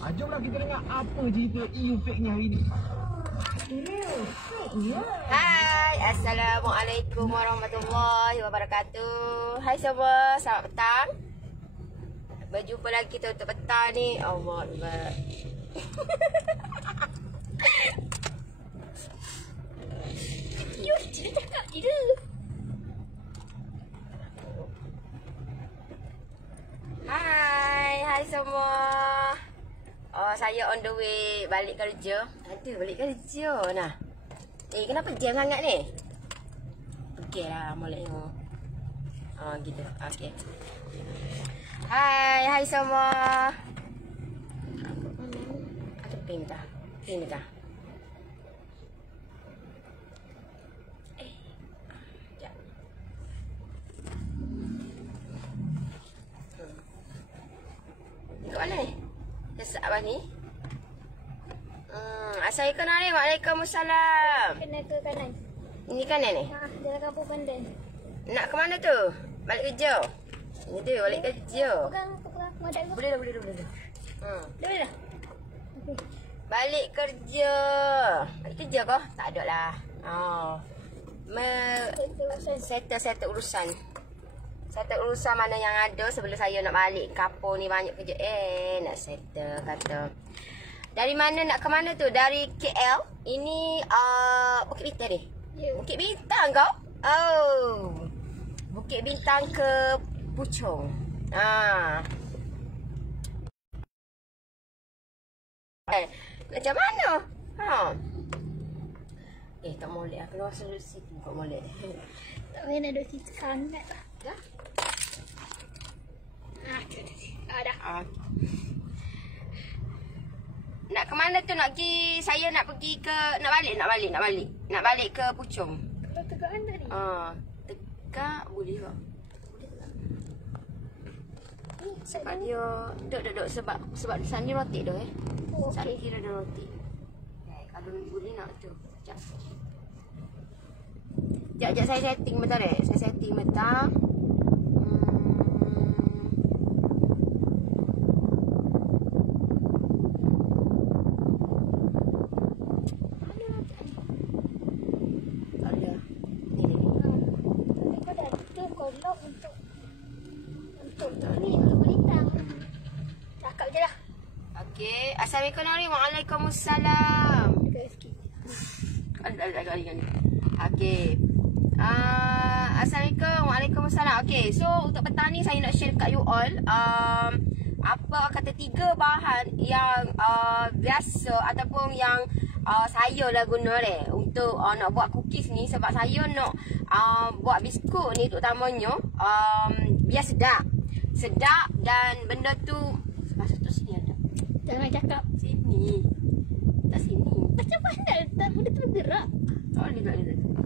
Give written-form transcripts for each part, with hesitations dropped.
Jomlah kita dengar apa cerita EU fake-nya hari ni. Hai, Assalamualaikum warahmatullahi wabarakatuh. Hai semua, selamat petang. Berjumpa lagi kita untuk petang ni. Allah Akbar. Yuk, dia cakap je. Hai semua. Saya on the way balik kerja. Ada balik kerja nah. Kenapa jam sangat ni? Pergilah molek tengok. Gitu. Okey. Hai semua. Ada pin dah. Sekejap. Ikut mana ni? Kesak apa ni? Assalamualaikum. Waalaikumsalam. Kena ke kanan. Ini kanan ni? Jalan kampung Pandan. Nak ke mana tu? Balik kerja? Ini tu, balik kerja. Pegang. Madak dulu. Boleh dah. Dah boleh dah? Okey. Balik kerja. Balik kerja kau? Tak ada lah. Settle urusan. Settle urusan mana yang ada sebelum saya nak balik kampung ni, banyak kerja. Nak settle kata. Dari mana nak ke mana tu? Dari KL. Ini Bukit Bintang ni. Ya. Bukit Bintang kau? Bukit Bintang ke Puchong. Macam mana? Tak molek. Aku keluar sudut situ tak molek. Tak payah nak duduk situ sangat lah. Dah? Dah. Nak ke mana tu? Saya nak pergi ke... Nak balik ke Puchong. Kalau tegak anda ni. Tegak boleh tak? Sebab dia... Duduk. Sebab di sana rotik tu Saya kira dia rotik. Kalau boleh nak tu. Sekejap saya setting bentar Saya setting bentar. Okey, Assalamualaikum. Waalaikumsalam. Okey. Assalamualaikum. Waalaikumsalam. Okey, so untuk petang ni saya nak share kat you all apa kata 3 bahan yang biasa ataupun yang saya lah guna untuk nak buat cookies ni, sebab saya nak buat biskut ni terutamanya biar sedap dan benda tu masa tu sini ada. Jangan cakap. Sini. Tak sini. Macam mana? Tak benda tu bergerak. Tak boleh.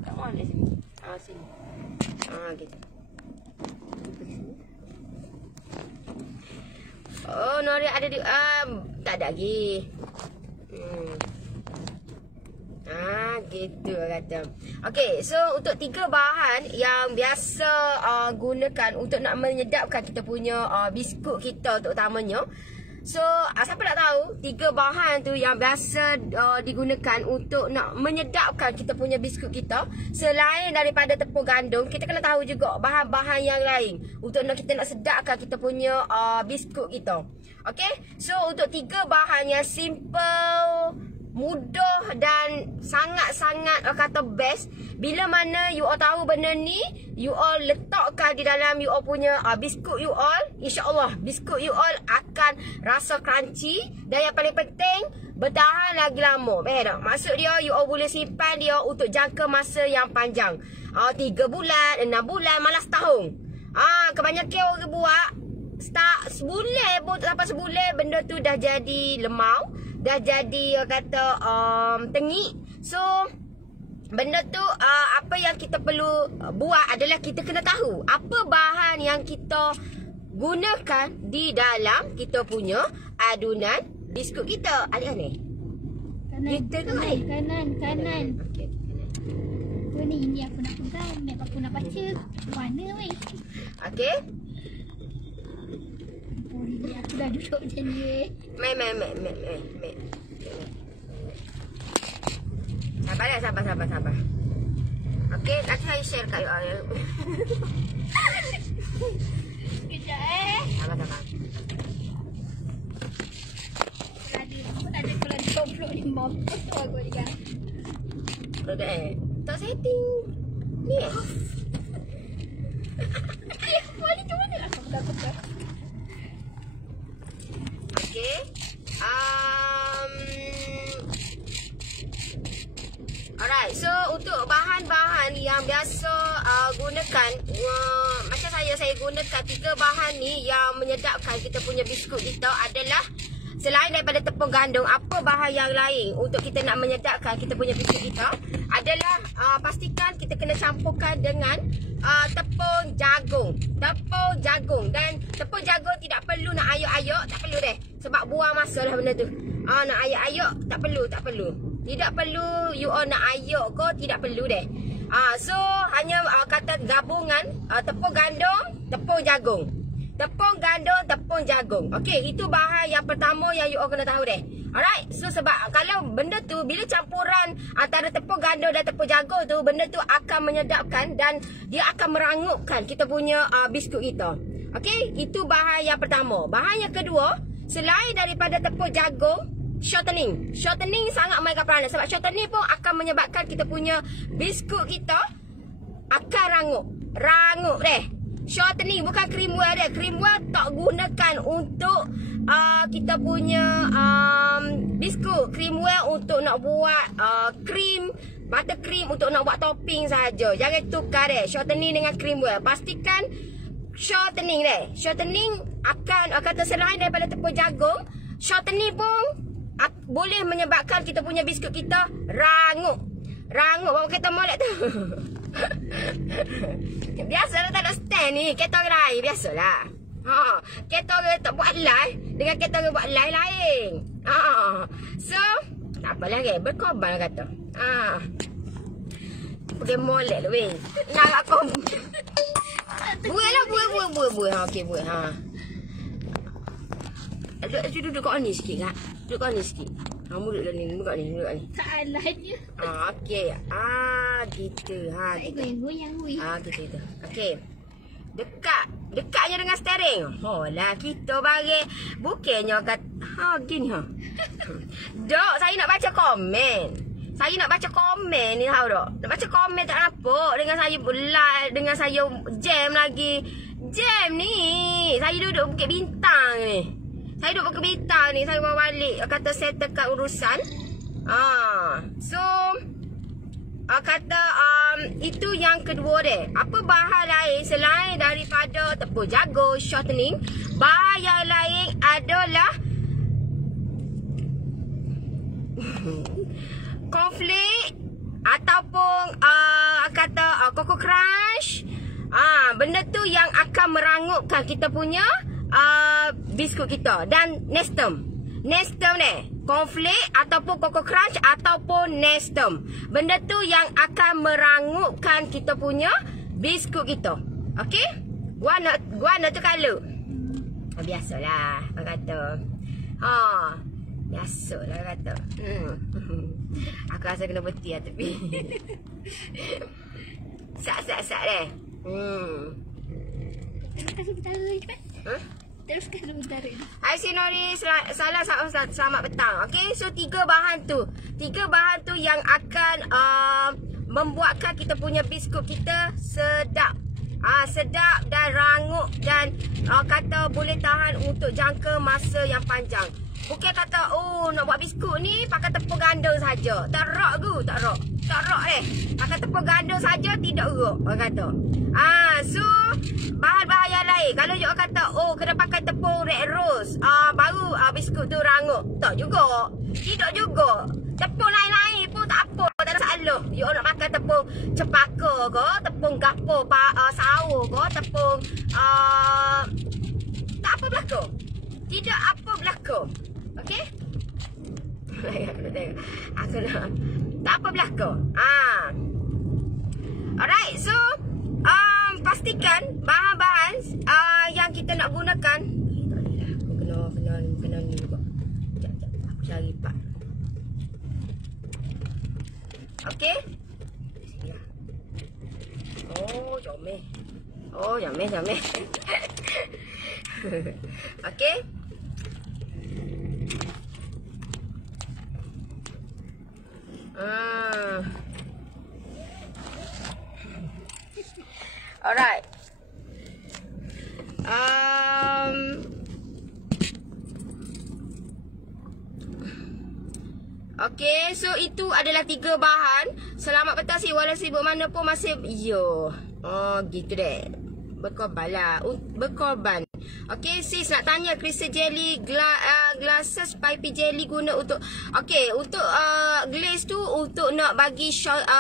Tak boleh sini. Sini. Gitu. Nori ada di... tak ada lagi. Gitu kata. Okey, so untuk 3 bahan yang biasa gunakan untuk nak menyedapkan kita punya biskut kita terutamanya. So, siapa nak tahu 3 bahan tu yang biasa digunakan untuk nak menyedapkan kita punya biskut kita. Selain daripada tepung gandum, kita kena tahu juga bahan-bahan yang lain untuk kita nak sedapkan kita punya biskut kita. Okay, so untuk 3 bahan yang simple, mudah dan sangat-sangat kata best. Bila mana you all tahu benda ni, you all letakkan di dalam you all punya biskut you all, insya-Allah biskut you all akan rasa crunchy dan yang paling penting bertahan lagi lama. Tak? Maksud dia you all boleh simpan dia untuk jangka masa yang panjang. 3 bulan, 6 bulan, malah setahun. Kebanyakan orang buat start sebulan pun tak sampai sebulan benda tu dah jadi lemau, dah jadi kata tengik. So benda tu apa yang kita perlu buat adalah kita kena tahu apa bahan yang kita gunakan di dalam kita punya adunan biskut kita. Adik ni Kanan. Okey. Ini aku nak pegang, aku nak baca. Mana weh? Okey. Aku dah duduk macam ni. Mai. Sabar. Okey, nanti saya share kat you. Sekejap Sabar. Ada kalau 25 foto aku juga. Okey. Tak setting. Ni. Boleh macam mana lah kamu dapat. Okey. Alright, so untuk bahan-bahan yang biasa gunakan, macam saya gunakan 3 bahan ni yang menyedapkan kita punya biskut kita adalah, selain daripada tepung gandum, apa bahan yang lain untuk kita nak menyedapkan kita punya biskut kita adalah pastikan kita kena campurkan dengan tepung jagung. Dan tepung jagung tidak perlu nak ayuk-ayuk, tak perlu deh. Sebab buang masa dah benda tu. Nak ayuk-ayuk tak perlu. Tidak perlu you all nak ayuk ke, tidak perlu deh. So hanya kata gabungan tepung gandum, tepung jagung. Tepung gandum, tepung jagung. Okey, itu bahan yang pertama yang you all kena tahu deh. Alright, so sebab kalau benda tu bila campuran antara tepung gandum dan tepung jagung tu, benda tu akan menyedapkan dan dia akan merangupkan kita punya biskut kita. Okey, itu bahan yang pertama. Bahan yang kedua, selain daripada tepung jagung, shortening. Shortening sangat mega peranan sebab shortening pun akan menyebabkan kita punya biskut kita akan rangup deh. Shortening bukan cream well dia. Cream well tak gunakan untuk kita punya biskut. Cream well untuk nak buat cream, buttercream untuk nak buat topping sahaja. Jangan tukar deh shortening dengan cream well. Pastikan shortening deh. Shortening akan kata selain daripada tepung jagung, shortening pun boleh menyebabkan kita punya biskut kita rangup. Bawa kereta molek tu. Biasalah tak ada stand ni. Kereta orang biasalah. Kereta orang tak buat live dengan kereta orang buat live lain. So tak apalah ke, berkorban kata. Pergi molek lu weh. Nak aku. Buat lah. Okey buat. Duduk kat ni sikit kak. Duduk kat ni sikit. Kamu duduk kat ni. Salah je. Okey. Gitu. Gitu. Goyang. Gitu. Okey. Dekatnya dengan steering. Lah kita bagi bukannya kat gini Dok, saya nak baca komen. Ni tahu tak? Nak baca komen tak apa dengan saya live, dengan saya jam lagi. Jam ni. Saya duduk Bukit Bintang ni. Saya bawa balik. Kata settlekan urusan. So kata itu yang kedua deh. Apa bahan lain selain daripada tepung jagung, shortening? Bahan yang lain adalah cornflake ataupun kata Coco Crunch. Benda tu yang akan merangupkan kita punya biskut kita. Dan Nestum deh. Cornflake ataupun Coco Crunch ataupun Nestum. Benda tu yang akan merangupkan kita punya biskut kita. Okey? Gua tu kalau. Biasalah orang kata. Biasalah orang kata. Aku rasa kena berhenti lah tapi. Sak deh. Teruskan sebentar ini. Hai Sinori, salam selamat petang. Okey, so 3 bahan tu yang akan membuatkan kita punya biskut kita sedap. Sedap dan rangup dan kata boleh tahan untuk jangka masa yang panjang. Bukan kata nak buat biskut ni pakai tepung gandum saja. Tak rak ke? Tak rak pakai tepung gandum saja tidak rok orang kata. So bahan-bahan yang lain. Kalau you kata kena pakai tepung red rose baru biskut tu rangup. Tak juga. Tidak juga. Tepung lain-lain pun tak apa, tak ada masalah. You nak pakai tepung cempaka ke, tepung gapo sawo ke, tepung tak apa berlaku. Tidak apa berlaku. Okey? Aku nak tak apa berlaku. Alright, so pastikan bahan-bahan yang kita nak gunakan. Aku kena Comel. Okey. Alright. Okay, so itu adalah 3 bahan. Selamat petang si walau sibuk mana pun masih yo. Oh, gitu deh. Berkorban lah. Berkorban. Okay, sis nak tanya crystal jelly glasses pipe jelly guna untuk untuk glaze tu untuk nak bagi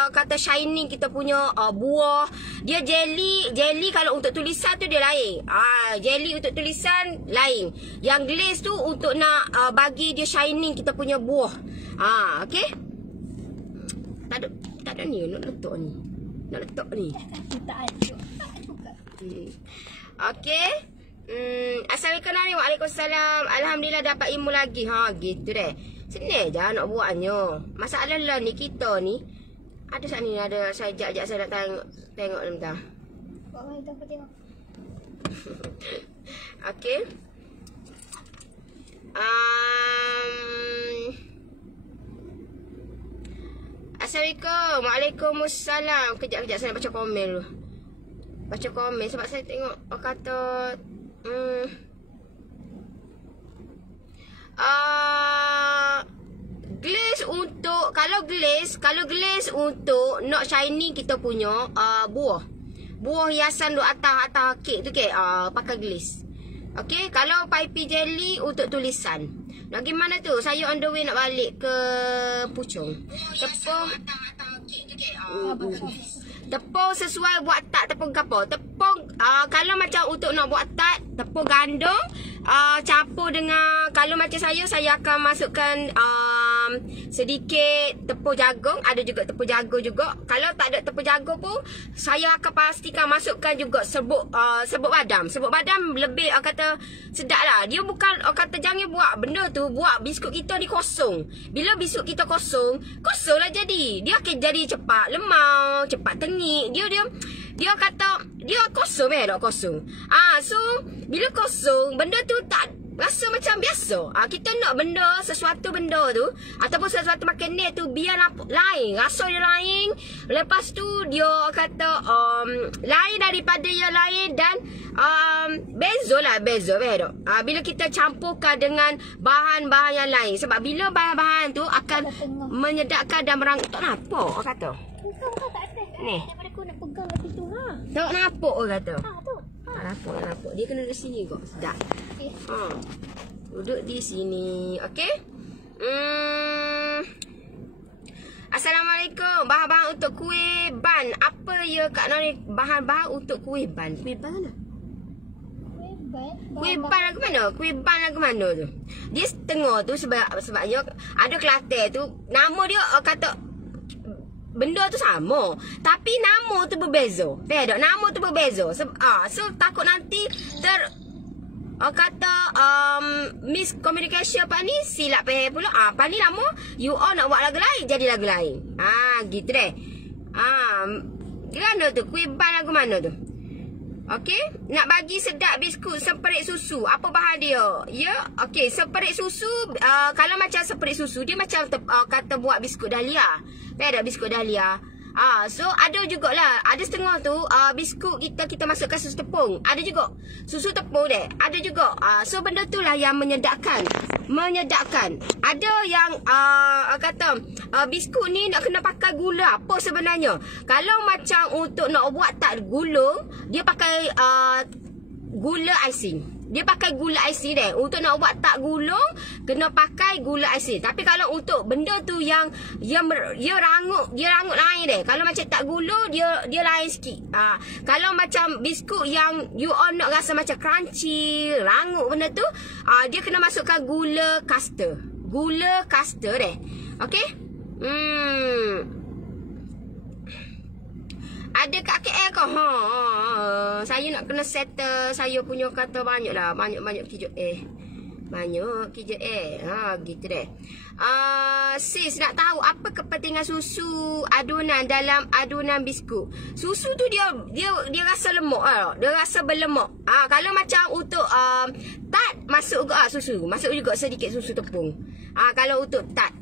kata shining kita punya buah. Dia jelly kalau untuk tulisan tu dia lain. Jelly untuk tulisan lain. Yang glaze tu untuk nak bagi dia shining kita punya buah. Okay. Tak ada ni nak letak ni. Tak ada. Okay. Assalamualaikum. Waalaikumsalam. Alhamdulillah dapat ilmu lagi. Gitu deh. Senang je nak buatnya. Masalah lah ni kita ni. Ada saat ni ada saya ajak saya nak tengok sebentar. Bawa itu aku tengok. Okay. Assalamualaikum. Waalaikumsalam. Kejap saya nak baca komen dulu. Baca komen sebab saya tengok kata glaze untuk kalau glaze untuk nak shiny kita punya buah hiasan duk atas kek tu pakai glaze. Okey, kalau pipe jelly untuk tulisan. Nak gimana tu? Saya on the way nak balik ke Puchong. Tepung sesuai buat tak tepung apa? Tepung kalau macam untuk nak buat tak tepung gandum campur dengan kalau macam saya akan masukkan sedikit tepung jagung, ada juga tepung jagung juga. Kalau tak ada tepung jagung pun saya akan pastikan masukkan juga serbuk badam. Serbuk badam lebih kata sedap lah. Dia bukan kata jangan buat benda tu, buat biskut kita ni kosong. Bila biskut kita kosong lah jadi. Dia akan jadi cepat lemau, cepat tengik. Dia kata dia kosong tak kosong. So bila kosong benda tu tak rasa macam biasa. Kita nak sesuatu benda tu ataupun sesuatu makanan tu biar lain, rasa dia lain. Lepas tu dia kata lain daripada yang lain dan beza tak. Bila kita campurkan dengan bahan-bahan yang lain. Sebab bila bahan-bahan tu akan menyedapkan dan tak nampak kata. Kau tak ada. Ni. Daripada aku nak pegang kat situ Tak nampak orang kata. tu. Tak nampak. Dia kena ke sini kok. Sedap. Okey. Duduk di sini. Okey. Assalamualaikum. Bahan-bahan untuk kuih ban. Apa ya Kak Nori? Bahan-bahan untuk kuih ban. Kuih ban mana? Kuih ban lagu mana? Kuih ban lagu mana tu? Dia setengah tu sebabnya ada Kelantan tu. Nama dia kata benda tu sama, tapi nama tu berbeza. Faham tak? Nama tu berbeza. So takut nanti kata miscommunication apa ni, silap faham pula. Apa ni nama you all nak buat lagu lain jadi lagu lain. Gitu deh. Mana tu? Kuih ban lagu mana tu? Okey, nak bagi sedap biskut seperik susu. Apa bahan dia? Ya, okey, seperik susu kalau macam seperik susu dia macam kata buat biskut dahlia. Ada biskut dahlia. So ada jugalah. Ada setengah tu biskut kita masukkan susu tepung. Ada juga susu tepung deh. Ada juga. So benda tu lah yang menyedapkan. Ada yang kata biskut ni nak kena pakai gula. Apa sebenarnya? Kalau macam untuk nak buat tak gulung, dia pakai gula icing. Dia pakai gula icing deh. Untuk nak buat tak gulung, kena pakai gula icing. Tapi kalau untuk benda tu yang dia rangup lain deh. Kalau macam tak gulung, dia lain sikit. Kalau macam biskut yang you all nak rasa macam crunchy, rangup benda tu, dia kena masukkan gula caster. Gula caster deh. Okey? Ada kat KL kau? Saya nak kena settle. Saya punya kata banyak lah. Banyak kejut. Banyak kerja gitu deh. Sis nak tahu apa kepentingan susu adunan dalam adunan biskut. Susu tu dia rasa lemak dia rasa berlemak. Kalau macam untuk tart masuk juga susu. Masuk juga sedikit susu tepung. Kalau untuk tart.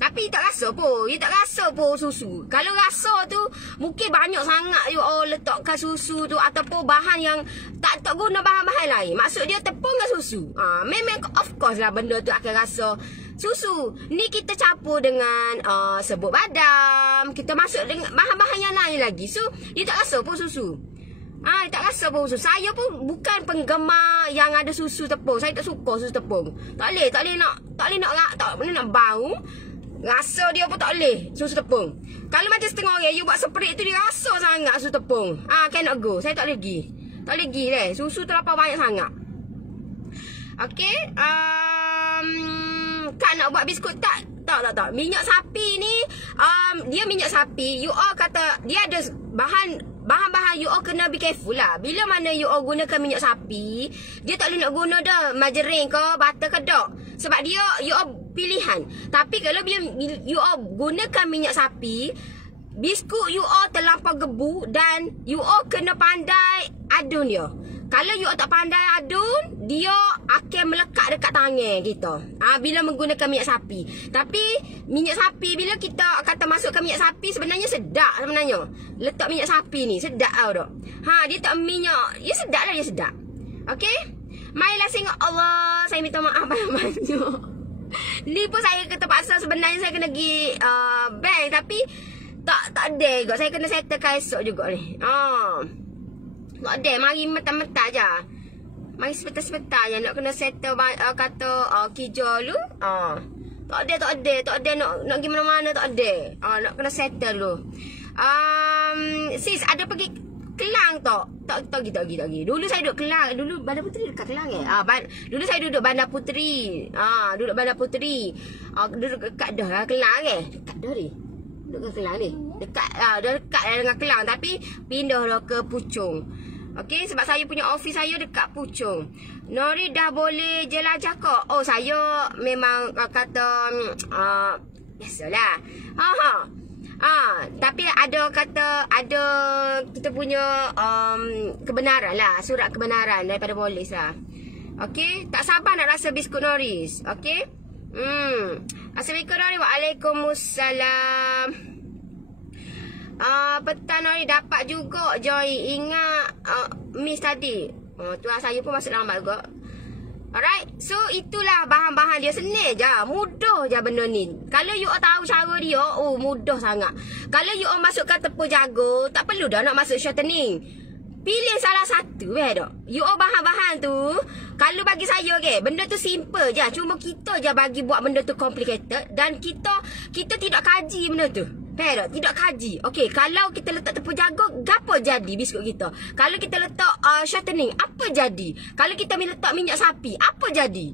Tapi tak rasa pun. Dia tak rasa pun susu. Kalau rasa tu mungkin banyak sangat you letakkan susu tu ataupun bahan yang tak guna bahan-bahan lain. Maksud dia tepung ke susu. Memang of course lah benda tu akan rasa susu. Ni kita campur dengan serbuk badam. Kita masuk dengan bahan-bahan yang lain lagi. So dia tak rasa pun susu. Dia tak rasa pun susu. Saya pun bukan penggemar yang ada susu tepung. Saya tak suka susu tepung. Tak boleh nak bau. Rasa dia pun tak boleh susu tepung. Kalau macam setengah orang you buat separate tu dia rasa sangat susu tepung. Cannot go. Saya tak boleh pergi. Tak boleh pergi deh. Susu terlampau banyak sangat. Okey. Kan nak buat biskut tak. Minyak sapi ni dia minyak sapi. You all kata dia ada bahan-bahan you all kena be careful lah. Bila mana you all gunakan minyak sapi, dia tak boleh nak guna dah margarine ke butter ke tak. Sebab dia you all pilihan. Tapi kalau bila you all gunakan minyak sapi, biskut you all terlampau gebu dan you all kena pandai adun dia. Kalau you all tak pandai adun, dia akan melekat dekat tangan kita. Bila menggunakan minyak sapi. Tapi minyak sapi bila kita kata masukkan minyak sapi sebenarnya sedap sebenarnya. Letak minyak sapi ni sedap tau dak. Dia tak minyak, dia sedap lah dia sedap. Okey? Marilah singap Allah. Saya minta maaf banyak-banyak. Ni pun saya terpaksa sebenarnya saya kena pergi bank tapi tak ada juga. Saya kena settlekan esok juga ni. Tak ada, mari mentah-mentah je. Mari sebentar-sebentar je nak kena settle kata kerja dulu. Tak ada nak pergi mana-mana tak ada. Nak kena settle dulu. Sis ada pergi Kelang tak? Tak pergi. Dulu saya duduk Kelang. Dulu Bandar Puteri dekat Kelang dulu saya duduk Bandar Puteri. Duduk Bandar Puteri. Duduk dekat dah lah Kelang Dekat dah ni. Duduk ke Kelang ni. Dekat dah dekat dengan Kelang tapi pindah dah ke Puchong. Okey, sebab saya punya office saya dekat Puchong. Nori dah boleh jelajah kok. Oh, saya memang kata biasalah. Tapi ada kita punya kebenaran lah, surat kebenaran daripada polis lah. Okey, tak sabar nak rasa biskut Noris. Okey. Assalamualaikum Nori. Waalaikumsalam. Petang Nori dapat juga Joy. Ingat Miss tadi. Tu lah saya pun masuk lambat juga. Alright, so itulah bahan-bahan dia. Senang je, mudah je benda ni. Kalau you all tahu cara dia, mudah sangat. Kalau you all masukkan tepung jago, tak perlu dah nak masuk shortening. Pilih salah satu dah. You all bahan-bahan tu, kalau bagi saya benda tu simple je. Cuma kita je bagi buat benda tu complicated. Dan kita tidak kaji benda tu. Tidak kaji. Okey, kalau kita letak tepung jago, apa jadi biskut kita? Kalau kita letak shortening, apa jadi? Kalau kita letak minyak sapi, apa jadi?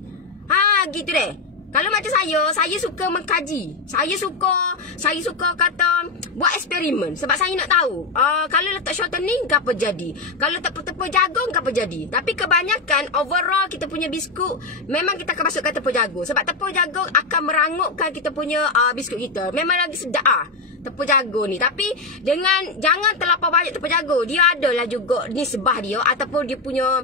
Gitu deh. Kalau macam saya suka mengkaji. Saya suka kata buat eksperimen sebab saya nak tahu. Kalau letak shortening, apa jadi? Kalau tepung jagung, apa jadi? Tapi kebanyakan overall kita punya biskut memang kita akan masukkan tepung jagung sebab tepung jagung akan merangupkan kita punya biskut kita. Memang lagi sedap tepung jagung ni. Tapi jangan terlampau banyak tepung jagung. Dia adalah juga nisbah dia ataupun dia punya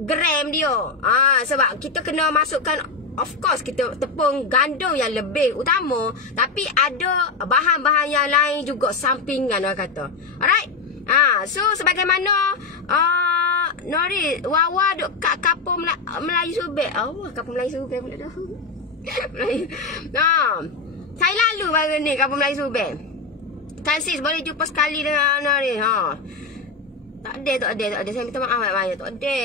gram dia. Sebab kita kena masukkan, of course kita tepung gandum yang lebih utama, tapi ada bahan-bahan yang lain juga sampingan orang kata. Alright. So sebagaimana Nori Wawa duk kat kampung Melayu Subek. Kampung Melayu Subek pula dah. Saya lalu baru ni kampung Melayu Subek. Kan sis boleh jumpa sekali dengan Nori. Tak ada. Saya minta maaf banyak. Tak ada.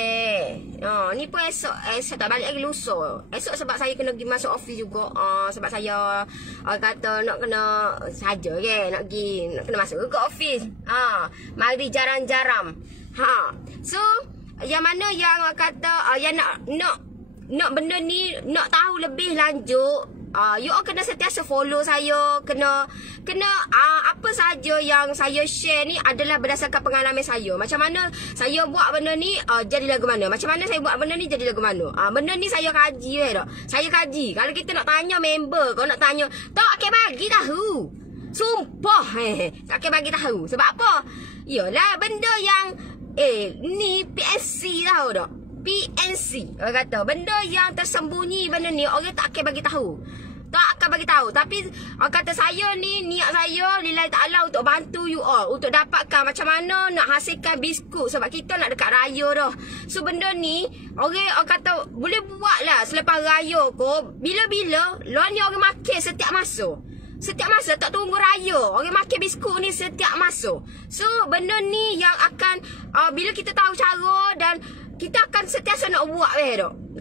Ni pun esok tak balik lagi lusa. Esok sebab saya kena pergi masuk office juga. Sebab saya kata nak kena saja nak kena masuk ke office. Mari jarang-jarang. So yang mana yang kata yang nak benda ni nak tahu lebih lanjut, You all kena sentiasa follow saya. Kena apa saja yang saya share ni adalah berdasarkan pengalaman saya. Macam mana saya buat benda ni jadi lagu mana. Macam mana saya buat benda ni jadi lagu mana. Benda ni saya kaji tak. Saya kaji. Kalau kita nak tanya member, kau nak tanya, tak akan bagi tahu. Sumpah tak akan bagi tahu. Sebab apa? Yalah benda yang ni PNC tahu tak? PNC. Orang kata benda yang tersembunyi, benda ni orang tak akan bagi tahu. Tak akan bagi tahu. Tapi orang kata saya ni, niat saya lillahi ta'ala untuk bantu you all, untuk dapatkan macam mana nak hasilkan biskut. Sebab kita nak dekat raya dah. So benda ni orang kata boleh buat lah selepas raya ko. Bila-bila lo ni orang makan setiap masa. Setiap masa, tak tunggu raya. Orang makan biskut ni setiap masa. So benda ni yang akan bila kita tahu cara, dan kita akan sentiasa nak buat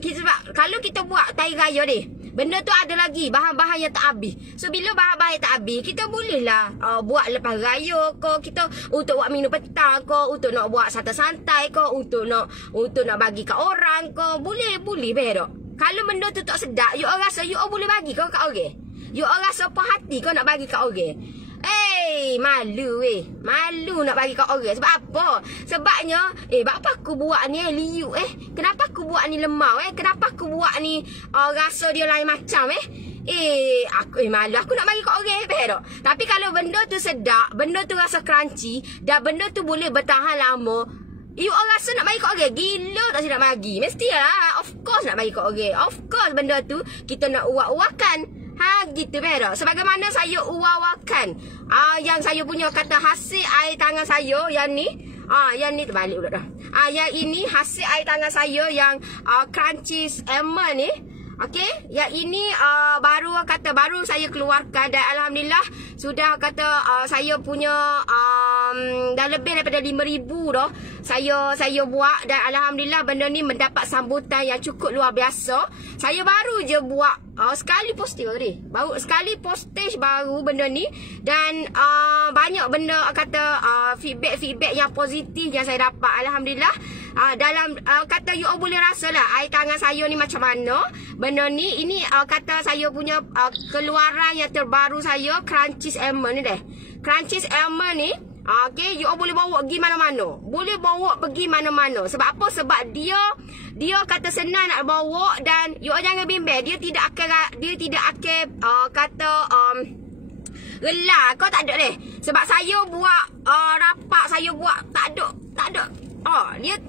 sebab kalau kita buat hari raya ni, benda tu ada lagi bahan-bahan yang tak habis. So bila bahan-bahan tak habis, kita bolehlah buat lepas raya ko, kita untuk buat minum petang ko, untuk nak buat santai-santai ko, untuk nak bagi kat orang ko. Boleh kalau benda tu tak sedap, you all rasa you all boleh bagi kau kat orang. You all rasa apa hati kau nak bagi kat orang. Malu Malu nak bagi kat orang. Sebab apa? Sebabnya apa aku buat ni liuk kenapa aku buat ni lemau kenapa aku buat ni rasa dia lain macam malu aku nak bagi kat orang Tapi kalau benda tu sedap, benda tu rasa crunchy, dan benda tu boleh bertahan lama, you all rasa nak bagi kat orang. Gila tak nak bagi? Mestilah. Of course nak bagi kat orang. Of course benda tu kita nak uak-uakan. Gitu sebagaimana saya uawakan yang saya punya kata hasil air tangan saya yang ni terbalik pula dah. Yang ini hasil air tangan saya yang crunchy almond ni. Okey, yang ini baru saya keluarkan, dan alhamdulillah sudah saya punya dah lebih daripada 5,000 dah saya buat, dan alhamdulillah benda ni mendapat sambutan yang cukup luar biasa. Saya baru je buat sekali postage baru benda ni, dan banyak benda feedback yang positif yang saya dapat. Alhamdulillah. Dalam you all boleh rasa lah air tangan saya ni macam mana benda ni. Ini saya punya keluaran yang terbaru saya, Crunchy Almond ni Crunchy Almond ni. Okay, you all boleh bawa pergi mana-mana. Sebab apa? Sebab dia senang nak bawa, dan you all jangan bimbang, dia tidak akan relah. Kau tak ada sebab saya buat rapak, saya buat tak ada. Dia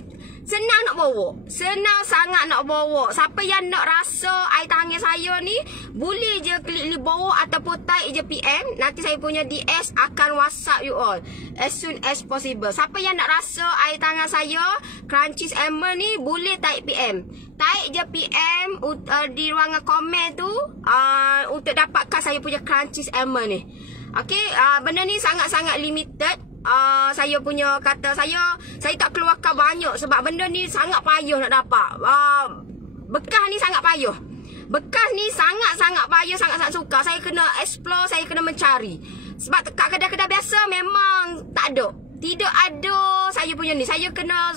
senang nak bawa. Senang sangat nak bawa. Siapa yang nak rasa air tangan saya ni, boleh je klik link bawah ataupun type je PM. Nanti saya punya DS akan WhatsApp you all as soon as possible. Siapa yang nak rasa air tangan saya Crunchy Almond ni, boleh type PM. Type je PM di ruangan komen tu untuk dapatkan saya punya Crunchy Almond ni. Okay, benda ni sangat-sangat limited. Saya punya saya tak keluarkan banyak sebab benda ni sangat payah nak dapat. Bekas ni sangat payah. Bekas ni sangat-sangat payah, sangat-sangat sukar. Saya kena explore, saya kena mencari. Sebab kat kedai-kedai biasa memang tak ada. Tidak ada saya punya ni. Saya kena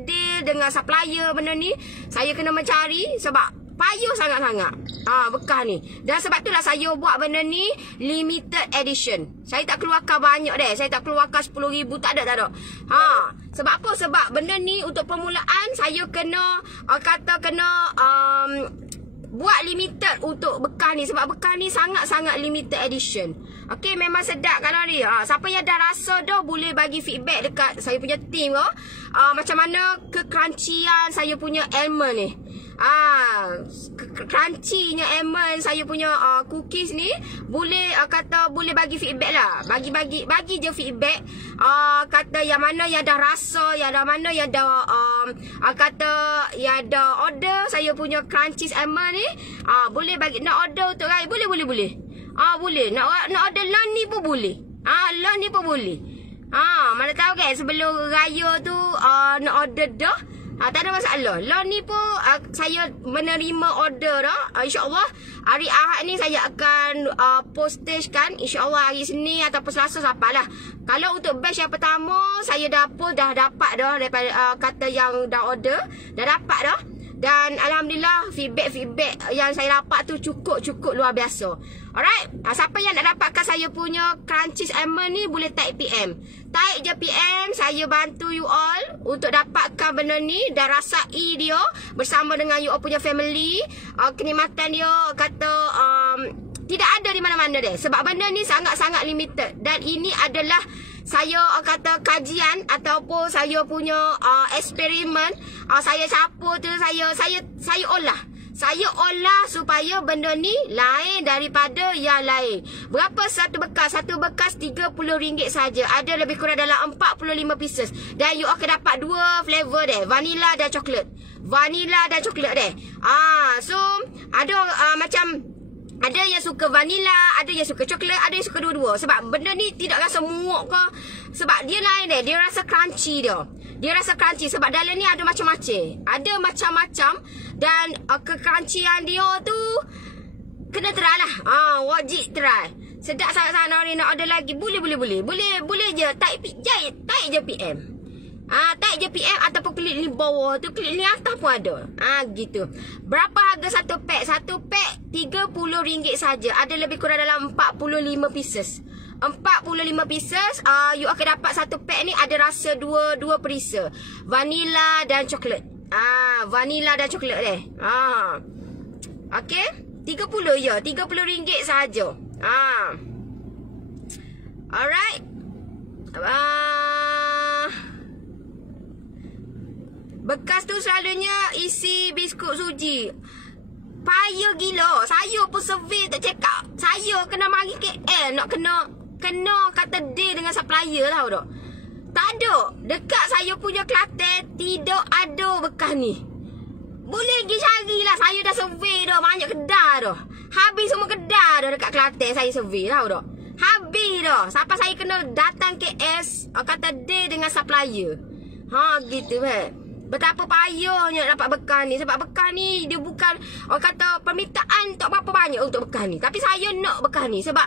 deal dengan supplier benda ni. Saya kena mencari sebab payah sangat-sangat bekas ni. Dan sebab itulah saya buat benda ni limited edition. Saya tak keluarkan banyak saya tak keluarkan 10,000. Tak ada. Sebab apa? Sebab benda ni untuk permulaan saya kena buat limited untuk bekas ni. Sebab bekas ni sangat-sangat limited edition. Okay, memang sedap kalau ni. Siapa yang dah rasa dah, boleh bagi feedback dekat saya punya team macam mana kecrunchy-an saya punya almond ni. Crunchy-nya almond saya punya cookies ni, boleh boleh bagi feedback lah. Bagi je feedback. Yang mana yang dah rasa, yang mana yang dah yang dah order saya punya crunchy almond ni, boleh bagi nak order untuk raya. Boleh. Boleh. Nak order long ni pun boleh. Long ni pun boleh. Mana tahu kan sebelum raya tu nak order dah. Tak ada masalah. Long ni pun saya menerima order dah. InsyaAllah hari Ahad ni saya akan postagekan. InsyaAllah hari Senin ataupun Selasa sampailah. Kalau untuk batch yang pertama, saya dah dapat dah daripada kata yang dah order. Dah dapat dah. Dan alhamdulillah feedback yang saya dapat tu cukup luar biasa. Alright, siapa yang nak dapatkan saya punya Crunchies almond ni boleh type PM. Type je PM, saya bantu you all untuk dapatkan benda ni dan rasai dia bersama dengan you all punya family. Kenikmatan dia kata tidak ada di mana-mana deh. Sebab benda ni sangat-sangat limited. Dan ini adalah saya kata kajian ataupun saya punya eksperimen. Saya capur tu, saya olah. Saya olah supaya benda ni lain daripada yang lain. Berapa satu bekas? Satu bekas RM30 saja. Ada lebih kurang dalam 45 pieces. Dan you akan dapat 2 flavor deh. Vanilla dan coklat. Vanilla dan coklat deh. So ada macam ada yang suka vanilla, ada yang suka coklat, ada yang suka dua-dua. Sebab benda ni tidak rasa muak ke. Sebab dia lain deh. Dia rasa crunchy dia. Dia rasa crunchy sebab dalam ni ada macam-macam. Ada macam-macam. Dan kecrunchy-an dia tu kena try lah. Wajib try. Sedap sangat-sangat Nori nak order lagi. Boleh je. Type je PM. Type je PM ataupun klik ni bawah tu, klik ni atas pun ada. Gitu. Berapa harga satu pack? Satu pack RM30 saja. Ada lebih kurang dalam 45 pieces. 45 pieces. You akan dapat satu pack ni ada rasa dua perisa. Vanilla dan coklat. Vanilla dan coklat deh. Okey. 30 je. RM30 saja. Alright. Bekas tu selalunya isi biskut suji. Payah gila. Saya pun survey tak check up. Saya kena mari KL nak kena kata deal dengan supplier tau tak. Tak ada. Dekat saya punya Kelantan tidak ada bekas ni. Boleh pergi carilah. Saya dah survey dah. Banyak kedai dah. Habis semua kedai dah dekat Kelantan saya survey tau tak. Habis dah. Sampai saya kena datang KS kata deal dengan supplier. Gitu betapa payahnya dapat bekas ni. Sebab bekas ni dia bukan kata permintaan tak berapa banyak untuk bekas ni. Tapi saya nak bekas ni sebab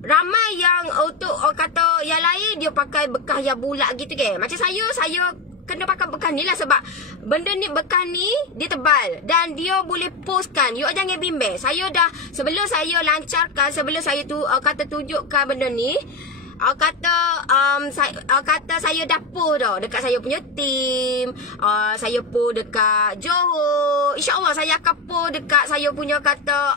ramai yang untuk kata yang lain dia pakai bekas yang bulat gitu kan. Macam saya kena pakai bekas ni lah sebab benda ni bekas ni dia tebal dan dia boleh postkan. You jangan bimbang. Saya dah sebelum saya lancarkan, sebelum saya tu kata tunjukkan benda ni, kata saya dah post dah dekat saya punya team. Saya post dekat Johor. InsyaAllah saya akan post dekat saya punya kata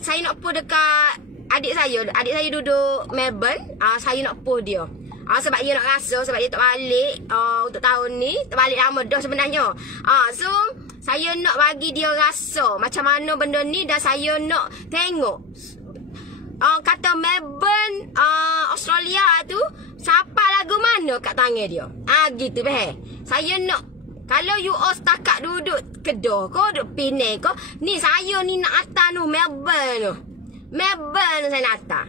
saya nak post dekat adik saya duduk Melbourne. Saya nak post dia. Sebab dia nak rasa, sebab dia tak balik untuk tahun ni. Tak balik lama dah sebenarnya. So saya nak bagi dia rasa macam mana benda ni. Dan saya nak tengok kata Melbourne Australia tu siapa lagu mana kat tangan dia. Gitu saya nak. Kalau you all setakat duduk Kedah ko, duduk Penang ko, ni saya ni nak hantar tu Melbourne tu. Melbourne saya nak hantar.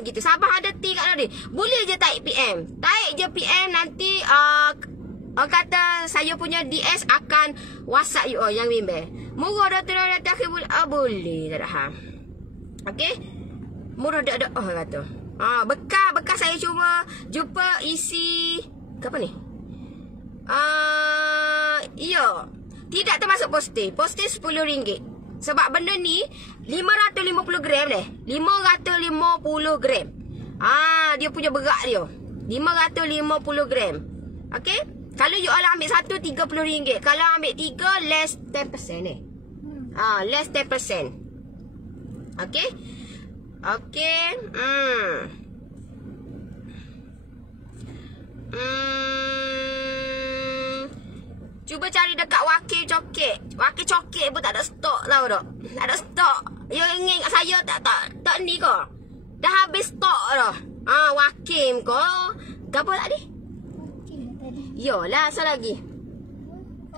Gitu. Sabah ada ti kat tadi. Boleh je type PM. Type je PM nanti kata saya punya DS akan WhatsApp you all yang bimbang. Murah dah akhir bulan. Boleh tak dah. Okey. Murah dah kata. Bekas saya cuma jumpa isi apa ni? Ya. Tidak termasuk postage. Postage RM10. Sebab benda ni 550 gram deh. 550 gram. Dia punya berat dia. 550 gram. Okey? Kalau you all ambil satu RM30. Kalau ambil 3 less 10% ni. Less 10%. Okey? Okey. Cuba cari dekat Wakil Coket. Wakil Coket pun tak ada stok tau tak. Tak ada stok. You ingin saya tak ni ke? Dah habis stok dah. Wakil ke? Gapa tadi? Yolah, asal lagi.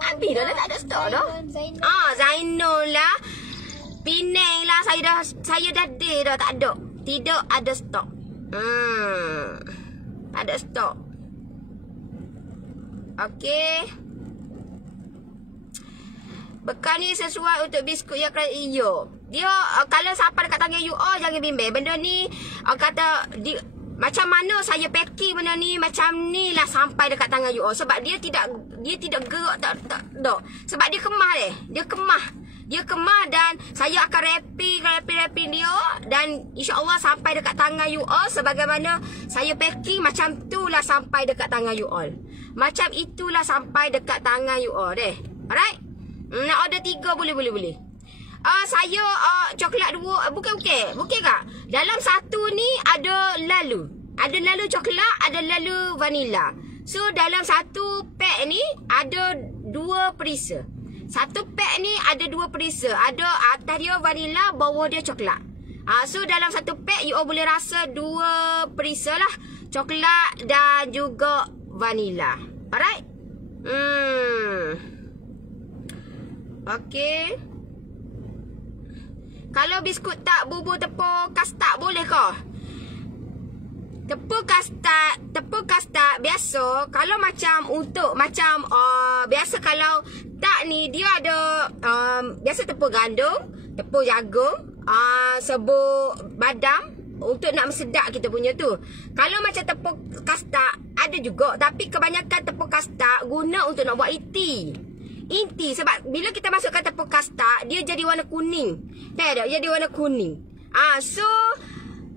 Habis dah tak ada stok dah. Zainul lah. Penang lah, saya dah day dah tak ada. Tidak ada stok. Tak ada stok. Okey. Bekas ni sesuai untuk biskut yang keras iyo. Dia kalau siapa dekat tangan you all jangan bimbang. Benda ni kata macam mana saya packing benda ni, macam ni lah sampai dekat tangan you all. Sebab dia tidak gerak tak. Sebab dia kemah deh. Dia kemah dan saya akan wrapping dia dan insya-Allah sampai dekat tangan you all sebagaimana saya packing, macam itulah sampai dekat tangan you all. Macam itulah sampai dekat tangan you all deh. Alright? Nak order 3 boleh. Saya coklat 2 bukan kak. Dalam satu ni ada lalu coklat, ada lalu vanila. So dalam satu pack ni ada 2 perisa. Satu pack ni ada 2 perisa. Ada atas dia vanila, bawah dia coklat. So dalam satu pack you all boleh rasa 2 perisa lah, coklat dan juga vanila. Alright? Okay. Kalau biskut tak bubur tepung kastad boleh kah? Tepung kastad biasa kalau macam untuk macam biasa kalau tak ni dia ada biasa tepung gandum, tepung jagung, serbuk badam untuk nak mesedak kita punya tu. Kalau macam tepung kastad ada juga, tapi kebanyakan tepung kastad guna untuk nak buat inti. Sebab bila kita masukkan tepung kastad dia jadi warna kuning. Tak, jadi warna kuning. So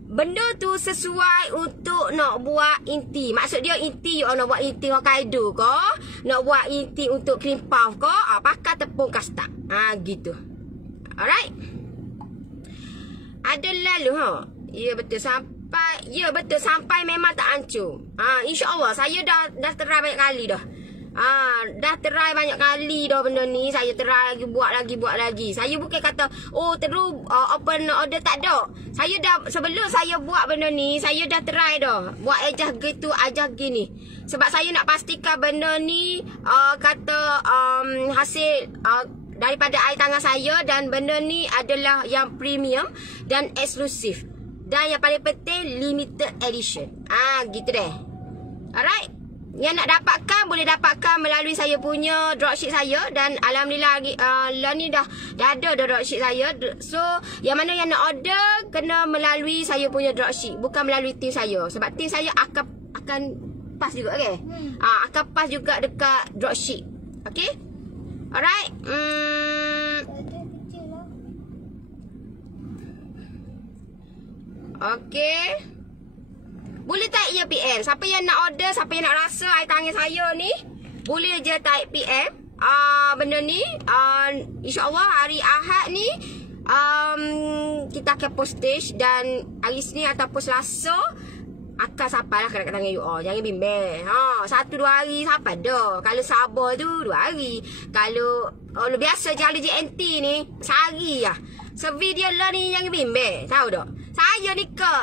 benda tu sesuai untuk nak buat inti. Maksud dia inti you nak buat inti Hokkaido ke, nak buat inti untuk cream puff ke, pakai tepung kastad. Gitu. Alright. Ada lalu Ya betul sampai memang tak hancur. Insya-Allah saya dah try banyak kali dah. Dah try banyak kali dah benda ni. Saya try buat lagi. Saya bukan kata terus open order, tak ada. Saya dah, sebelum saya buat benda ni, saya dah try dah buat ajah gini. Sebab saya nak pastikan benda ni hasil daripada air tangan saya, dan benda ni adalah yang premium dan eksklusif. Dan yang paling penting limited edition. Gitu deh. Alright. Yang nak dapatkan boleh dapatkan melalui saya punya dropship saya. Dan alhamdulillah lah ni dah ada dropship saya. So yang mana yang nak order kena melalui saya punya dropship, bukan melalui tim saya. Sebab tim saya akan pas juga, okay? Akan pas juga dekat dropship. Okay? Alright. Okay. Boleh type je PM. Siapa yang nak order, siapa yang nak rasa air tangan saya ni, boleh je type PM. Benda ni insya-Allah hari Ahad ni kita akan postage, dan hari Isnin ataupun Selasa akan sampailah ke tangan you all. Jangan bimbang. 1-2 hari sampai dah. Kalau sabar tu 2 hari. Kalau biasa jalan JNT ni sehari lah. Sevideo lah ni jangan bimbang. Tahu tak? Saya ni ke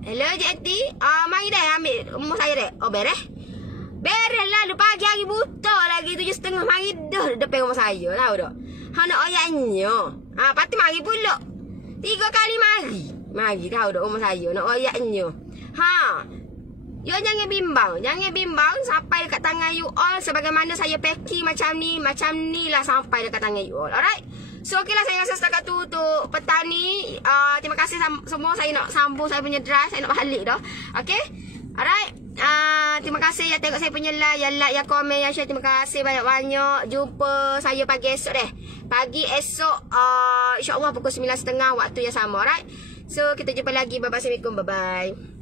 hello JNT, mari dah ambil rumah saya dah. Beres lah, pagi hari buta lagi 7.30 mari dah depan rumah saya. Tahu tak? Nak oyaknya. Lepas tu mari pula 3 kali mari tahu tak rumah saya nak oyaknya. Jangan bimbang sampai dekat tangan you all sebagaimana saya packing macam ni lah sampai dekat tangan you all. Alright. So okey lah, saya rasa setakat tu untuk petang ni. Terima kasih semua. Saya nak sambung saya punya drive. Saya nak balik dah. Okay. Alright. Terima kasih yang tengok saya punya live, yang like, yang komen, yang share. Terima kasih banyak-banyak. Jumpa saya pagi esok deh. Pagi esok insya-Allah pukul 9.30 waktu yang sama. Alright. So kita jumpa lagi. Bye-bye. Assalamualaikum. Bye-bye.